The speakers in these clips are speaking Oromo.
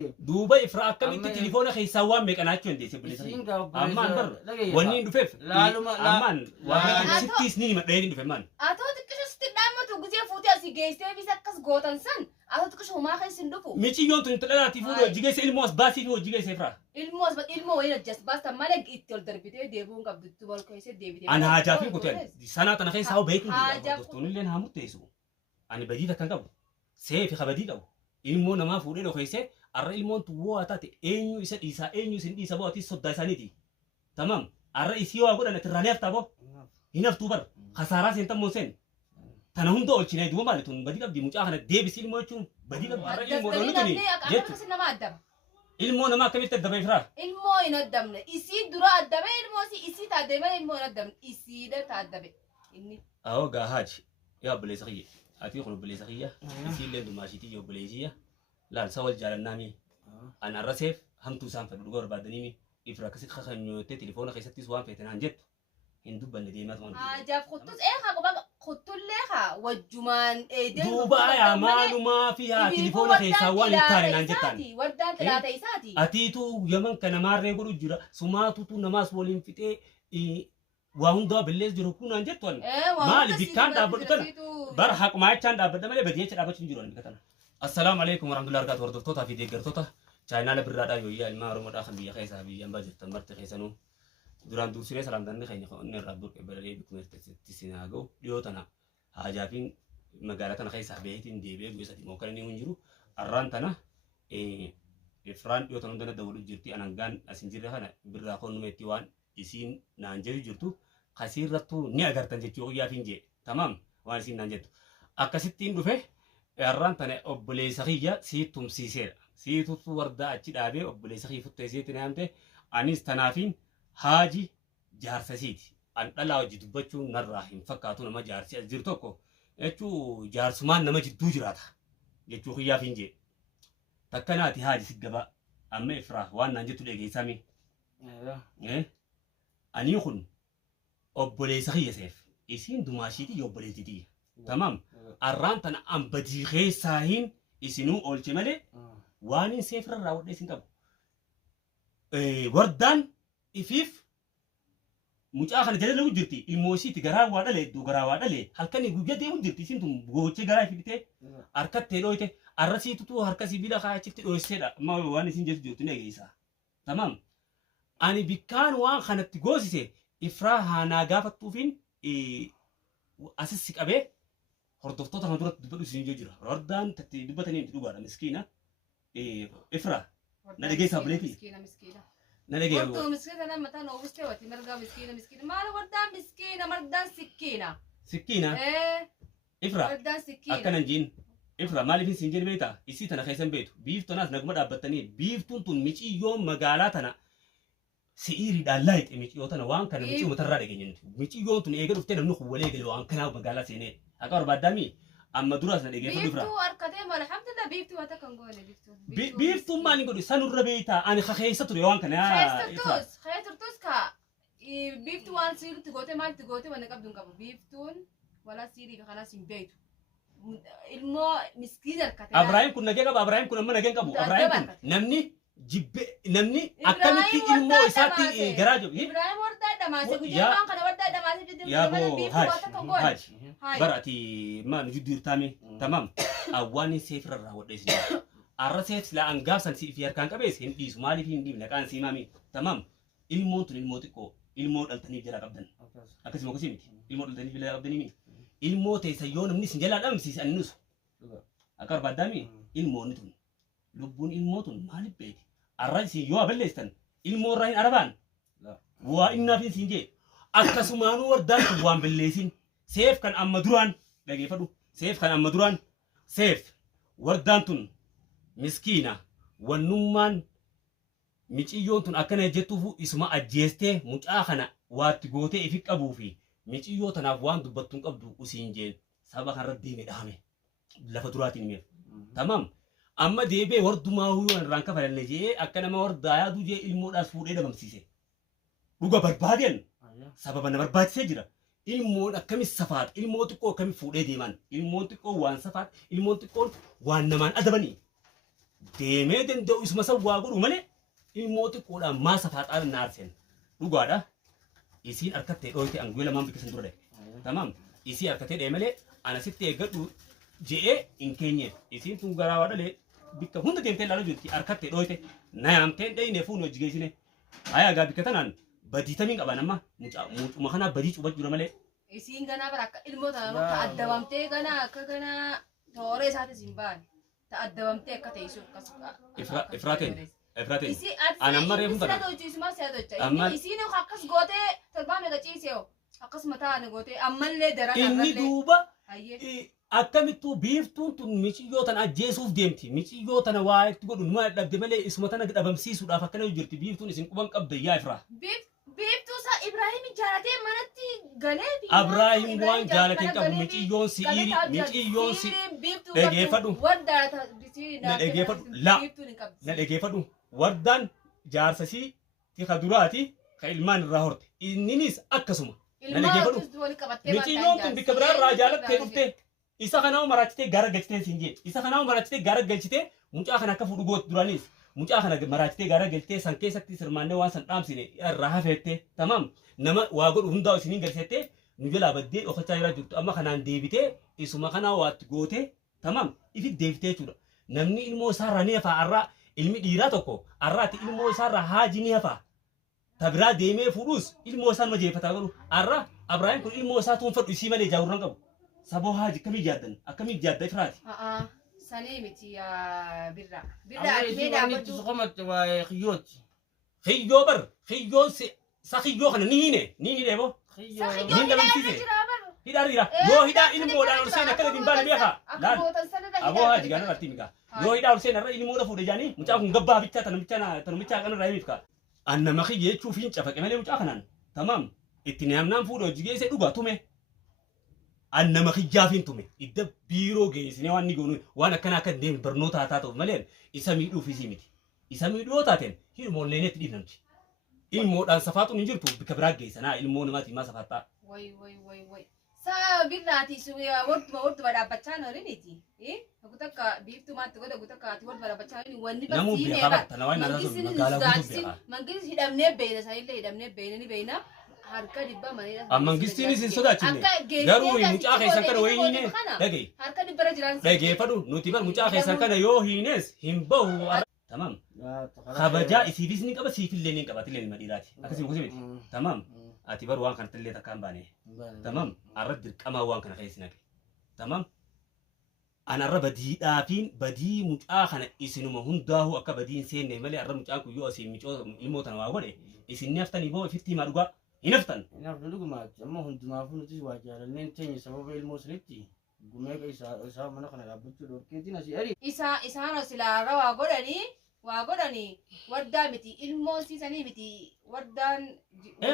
دوبا إفراء كم أنت تليفونك خيساوان ميك أنا أشون دي سبلي أمان بر ونين دفف أمان واحد 6 سنين ما دايرين دفف أمان أتوقع تكشف استدامة وجزية فوتي أسي جيستي بيسا كس غوتن سن أتوقع تكشف هما خي سندفو ميشي يوم تنتلا تيفو جيجيس الموس باسي هو جيجيس إفراء الموس بس المو وين الجس بس تمالك إتول دربيته ديبون قبل تبال كيسة ديبيته أنا هاجافين كتير سنة أنا خيساو بيكون دكتورين لين همو تيسو أنا بديدا كان قبل سيف خبديدا المو نما فوري لو خيسة أرى المو تبوا تاتي إنيو يسد إيسا إنيو سند إيسا بواتي صد سانيتي تمام أرى إسيو أقول أنا تراني أفتابو هنا أفتوبر خسارة سنتم موسين تناهم دو ألشيني دو مالتون بديدا بدي مجاهنا ديبس المو يشون بديدا أرى المو نونتني جت المو نما كميت الدبي فرا المو يندمنا إسي درا الدبي المو إسي تادبي المو يندم إسي ده تادبي إني أهو جاهج يا بليسخية أتيخلو بليسخية إسي اللي دماشيتي يو بليسية لا سوال جال النامي أنا رسيف هم توسام فدور بعدني إفرا كسيت خخن تليفون خيستي سوام فتنان جت هندو بندي ما تون جاب خطوس إيه خا خطول لها والجمان دوبا يا مالو ما فيها تليفون خيساوان التاني نانجتان وردان ثلاثة إساتي أتيتو يمن كان مارة يقولوا جرا سماتو تو نماس ولين فتة وهوندا بلز جروكون نانجتان مالي بيكان دابتان برحق ما يشان دابتان مالي بديش دابتان جرون بكتان السلام عليكم ورحمة الله وبركاته وردفتوتا في ديجرتوتا شاينا لبرادا يويا المارو مداخل بيا خيسا بيا مباجر تمرت خيسانو duraan dursine salam danne khayni khonni rabbu qibale bikum tisinago diotana hajafin magaalatan khaysa beetin deebe guisati mokalani hunjiru arrantana ifran diotana dana dawlu jirti anangan asinjirra kana birra khonu metti wan isin nanjeru jirtu khasiratu ni agartan jechu yafinje tamam wan isin nanjetu akasittin dufe arrantana obbole saxiya situm sisera situ warda achi daabe obbole saxi futte sitinamte anis tanafin haaji jaarsasiiti an dhalaa hojii dubbachuun narraa hin fakkaatu nama jaarsi as jiru tokko jechuu jaarsumaan nama jidduu jiraata jechuu kiyyaaf hin jee takkanaati haaji si gaba amma ifraa waan naan jettu dhegeessami anii kun obboleessa kiyya seef isiin dumaashiitii obboleettitii tamam arraan tana an badii keessaa hin isinuu oolche malee waan hin seefirra raawwadhe isin qabu wardaan ifif mucaa kana jala lagu jirti ilmoosiiti garaa waa dhale iddoo garaa waa dhale halkanii guyyaa deemu jirti isin tun gochee garaa fidite harkattee dhooyte arrasiitutu harka sibiila kaayachifti dhooyseedha amma waan isin jettu jirtu negeessa tamam ani bikkaan waan kanatti goosise ifraa haanaa gaafattuufin asissi qabee hordoftoota kana duratti dubbadhu isin jira wardaan tatti dubbatanii dhugaadha miskiina ifraa na dhageessaa buleetii مسكينة نلاقي برضو مسكينة لما تانا وبستوتي مرقا مسكينة مسكينة ما له وردان مسكينة مردان سكينة سكينة ايه إفرا وردان سكينة أكن نجين إفرا مالي في سنجين بيتا إسي تنا خيسن بيتو بيفتو ناس نقمد أبتني بيفتون تون ميشي يوم مقالاتنا سيري دالايت ميشي يوتنا وان كان ميشي مترى لجين ميشي يوم تون إيجر فتنا نخو ولا يجلو وان كنا مقالات سيني أكار بعدامي أما دراسنا إيجر فلو إفرا بيفتو أركتين الحمد لله بيفتو هتكن قولي بيفتو بيفتو ما نقول سنور بيتا أنا خيسة تري وان كنا خيترتوس كا بيفتو وان سيرو تقوتي مال تقوتي وانا قبضون قبل بيفتون ولا سيري بخلاص بيتو المو مسكين الكتاب أبراهيم كنا جينا أبراهيم كنا من جينا أبو أبراهيم نمني جب نمني أكملتي المو إساتي جراجو إبراهيم وردا دماسة كجيمان كنا وردا دماسة جدا يا بو هاج هاي براتي ما نجدير تامي تمام أواني سيفر الرهود إسني الرسيت لا أنجاب سنسي في أركان كبيس هندي سمالي في هندي لكان سيمامي تمام الموت الموتكو الموت التاني جلا قبضن أكسي مقسيمتي الموت التاني جلا قبضني مين الموت يسيون من سنجلا أم سيس النص أكار بعدامي الموتون لبون الموتون مالي بيت الرئيس يوا بلستن الموت راين أربان وإننا في سنجي أكسمانو وردان وان بلسين سيف كان أم دران لقي فدو سيف كان أم دران سيف وردانتون مسكينة والنمان ميشيون تون أكنا جتوفو اسمه أجيسته مجاخنا واتقوته إفك أبوفي ميشيون تنافوان دبتون قبضو أسينجين سابقا رديني دامي لفتراتي نمير تمام أما ديبه ورد ما هو رانكا فلنجي أكنا ما ورد دايا دوجي المود أسفور إيدا ممسيسي بوغا بربادين سببا نبرباد سجرا المود أكمي السفات المود تكو كمي فور إيدي من المود تكو وان سفات المود تكو وان نمان أدبني deemee danda'u isuma sawwaa godhu malee ilmoo xiqqoodhaan maasa faaxaan naarsen dhugaadha isiin harkattee dhooyte angoo lamaan bikkisan dura dhabe tamam isii harkattee dhee malee ana sitti eeggadhu je'ee hin keenye isiin tun garaa waadhalee bikka hunda deemtee ilaaluu jirti harkattee dhooyte na yaamtee dhayne fuun hojii geessine hayaa gaa bikka tanaan badii tamiin qaban amma mucuma kanaa badii cubachuu jira malee. Isiin ganaa bara akka ilmoo tanaan ta'addabamtee ganaa akka ganaa tooree isaatis hin baane ta'addabamtee akka teessu akkas. Ifraateen. Isi anamma reefu bara. Isiin akkas gootee torbaa meeqa ciisee akkas mataa ana gootee ammallee daran inni duuba akkamittuu biiftuun tun miiciyyoo tana ajjeesuuf deemti miiciyyoo tana waa itti godhu numa dhabde malee isuma tana dhabamsiisuudhaaf akkana jirti biiftuun isin quban qabda yaa Ifraa. Biiftuu isaa Ibraahim jaalatee manatti galee fi Ibraahim waan jaalatee qabu miiciyyoon si'iiri miiciyyoon si dhageeffadhu na dhageeffadhu wardaan jaarsasii tika duraati ka ilmaan irraa horte inninis akkasuma na dhageeffadhu miiciyyoon tun bikka biraa irraa jaalattee dhufte isa kanaa maraachitee gara galchitee siin jee isa kanaa maraachitee gara galchitee mucaa kana akka fuudhu gootu duraanis mucaa kana maraachitee gara galchitee san keessatti sirmaannee waan san dhaamsine irraa hafeette tamam nama waa godhu hundaa isiniin galchitee nu jalaa baddee dhokachaa jira jirtu amma kanaan deebitee isuma kanaa waatti gootee tamam ifit deebitee jechuudha namni ilmoo isaarraa ni hafaa arraa ilmi dhiiraa tokko arraatti ilmoo isaarraa haajii ni hafaa tabiraa deemee fuudhuus ilmoo isaan majeeffataa godhu arraa Abrahaam kun ilmoo isaa tuunfadhu isii malee jaawurran qabu saboo haaji akkamii jaaddan akkamii jaadda Ifraati. Sanii miti birra. Birra ati dhaabatu. Soqomatti waa xiyyooti. Xiyyoo bar xiyyoon sa xiyyoo kana ni hine bo. Sa xiyyoo hidhaa jira yoo hidhaa ilmoodhaan ol seen akkana dimbaala beekaa. Laal aboo haaji gaana artii mikaa. Yoo hidhaa ol seen irra ilmoodha fuudhe jaanii mucaa kun gabbaa bichaa tanumichaa kana irraa himiif kaa. Annama xiyye jechuuf hin cafaqe malee mucaa kanaan tamam itti naamnaan fuudhe hojii geesse dhugaa tume. Annama xiyyaafin tume idda biiroo geessine waan ni goonu waan akkana akka deemu barnoota haa taatu malee isa miidhuuf isii miti isa miidhuu taateen ilmoollee netti dhiifnamti ilmoodhaan safaatuun hin jirtu bika biraa geessanaa ilmoo namaati himaa safaattaa. Way saa birraati wartuma dhaabbachaa nooriniti takka biiftumaatti godha takka ati wartuma dhaabbachaa noorin wanni barsiinee mangis hidhamnee beeyna isaanillee hidhamnee beeyna ni beeyna. Harka dibba manila. Amangistiin isin sodaachifne. Garuu mucaa keessan kana wayii hiine dhagee. Harka dibbara jiran. Dhageeffadhu nuti bar mucaa keessan kana yoo hiines hin bahu. Tamam. Kabajaa isiifis ni qaba siifillee ni qaba tillee ilma dhiiraati. Akkasii gosa miti. Tamam. Ati bar waan kana tillee takka hin baane. Tamam. Arra dirqamaa waan kana keessi naqe. Tamam. Anarra badiidhaafiin badii mucaa kana isinuma hundaa'u akka badiin seenne malee arra mucaan kun yoo asiin micoo ilmoo tana waa godhe isin ni haftanii boo ifittii maa dhugaa. Inaftan. Inaftan dhugumaatti amma hundumaafuu nuti waa jaalanneen teenya sababa ilmoo sanitti gumeeqa isaa mana kana dhaabbachuu dhorkeetiin asii ari. Isaan silaarra waa godhanii waddaa miti ilmoo siisanii miti waddaan.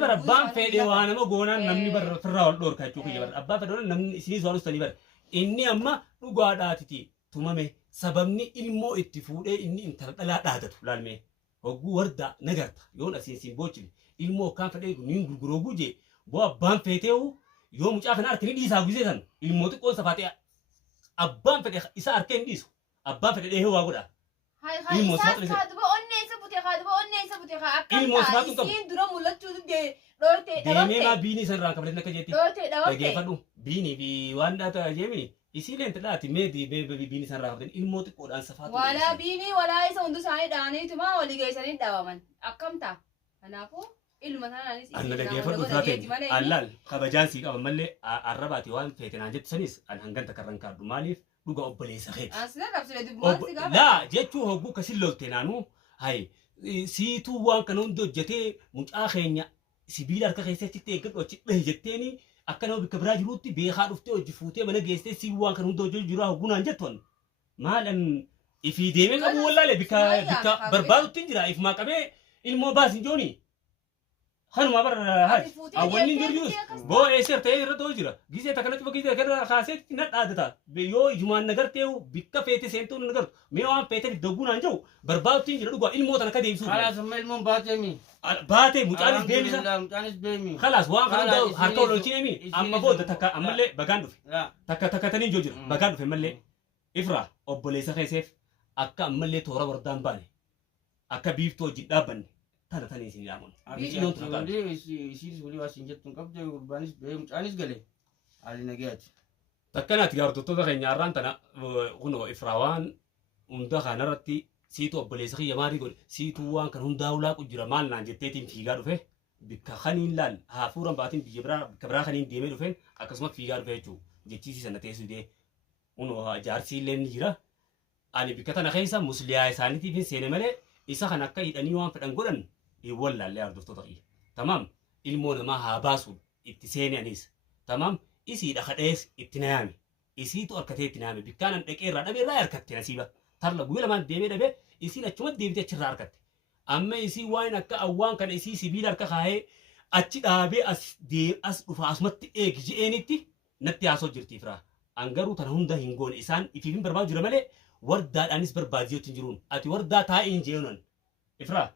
Bara abbaan fedhee waa nama goonaan namni bara firraa wal dhorka jechuudha kiyya bara abbaan fedhee namni isinis waan ustanii bara inni amma dhugaadhaatiti tumame sababni ilmoo itti fuudhee inni intala dhalaa dhaadatu laalmee hogguu wardaa nagarta yoon asiin boochine. Ilmoo kan fedhee niin gurguroo guje boo abbaan feeteewu yoo mucaa kana harkanii dhiisaa guzee san ilmoo xiqqoon safaatee abbaan fedhee isa harkee hin dhiisu abbaan fedhee dhehee waa godha. Ilmoo safaatu onnee isa bute akka isiin dura mul'achuu dhoortee deemee maa biinii san irraan kabaleen akka jeetti dhageeffadhu biinii fi waan dhaata jeemi isii leenta dhaati meetii biinii san irraa kabaleen ilmoo xiqqoodhaan safaatu. Walaa biinii walaa isa hundi isaanii dhaaniituma walii geessanii dhaabaman akkamta kanaafuu. Anna dhageeffadhu Ifraateen allaal kabajaan sii qaba malee arrabaati waan feetenaan jettu sanis an hangan takkarran kaadhu maaliif dhuga obboleessa keeti. Laa jechuu hogguu kasin lolte naanuu hayi siituu waan kana hundi hojjetee mucaa keenya sibiila harka keessatti eeggadhu achi dhahe jetteeni akka nama bikka biraa jiruutti beekaa dhuftee hojii fuutee mana geessee sii waan kana hundi hojjetu jiraa hoggunaan jettuan maalan ifii deemee qabu wallaalee bikka barbaadutti jira ifumaa qabee ilmoo baasin joonii. Hanuma bara haji awwanni jirjus boo eesser ta'ee irra ta'u jira gisee takkanatti bakka gisee kana kaaseetti na dhaadata yoo ijumaan nagarteewu bikka feete seentuu nagartu mee waan feeteef doggunaan jiru barbaadutti jira dhugaa ilmoo tana akka deemsuu. Kalaas amma ilmoon baatee baatee mucaanis deemisa. Mucaanis beemi. Kalaas waan kana harka ololchine mi amma booda takka ammallee bagaan dhufe takka taniin joo jira bagaan dhufe mallee ifra obboleessa keesseef akka ammallee toora wardaan baane akka biiftuu hojii dhaabbanne tana tanii isin ilaamun. Micinoon tuna qabu. Isiinis walii waa siin jettuun qabdu gurbaanis mucaanis galee haalli nagayaati. Takkanaati gaardottoota keenya irraan tana kunoo ifraawaan hunda kanarratti siitu obboleessa kiyya maatii godhe siituu waan kan hundaa ulaaqu jira maal naan jetteetiin fiigaa dhufe bikka kaniin laal haafuuran baatiin biyya biraa bikka biraa kaniin deemee dhufeen akkasuma fiigaa dhufe jechuudha. Jechiisi sana teessu dee kunoo jaarsi illee ni jira. Ani bikka tana keessa musliyaa isaaniitiif seene malee isa kan akka hidhanii waan fedhan godhan hin wallaallee hordoftoota kiyya. Tamaam ilmoo namaa haa baasuun itti seene anis. Tamaam isii dhaqadhees itti nayaame. Isiitu harkatee itti nayaame bikkaan an dhaqee irraa dhabee irraa harkatte nasiiba. Tarla guyyaa lamaan deemee dhabee isiin achumatti deebitee achirraa harkatte. Amma isii waan akka awwaan kana isii sibiila harka kaa'ee achi dhaabee as dhufa asumatti eegi je'eenitti natti haasoo jirti ifraa. Angaruu tana hunda hin goone isaan ifiif hin barbaadu jira malee wardaadhaanis barbaadiyootti hin jiruun. Ati wardaa taa'ee hin jeenuun ifraa.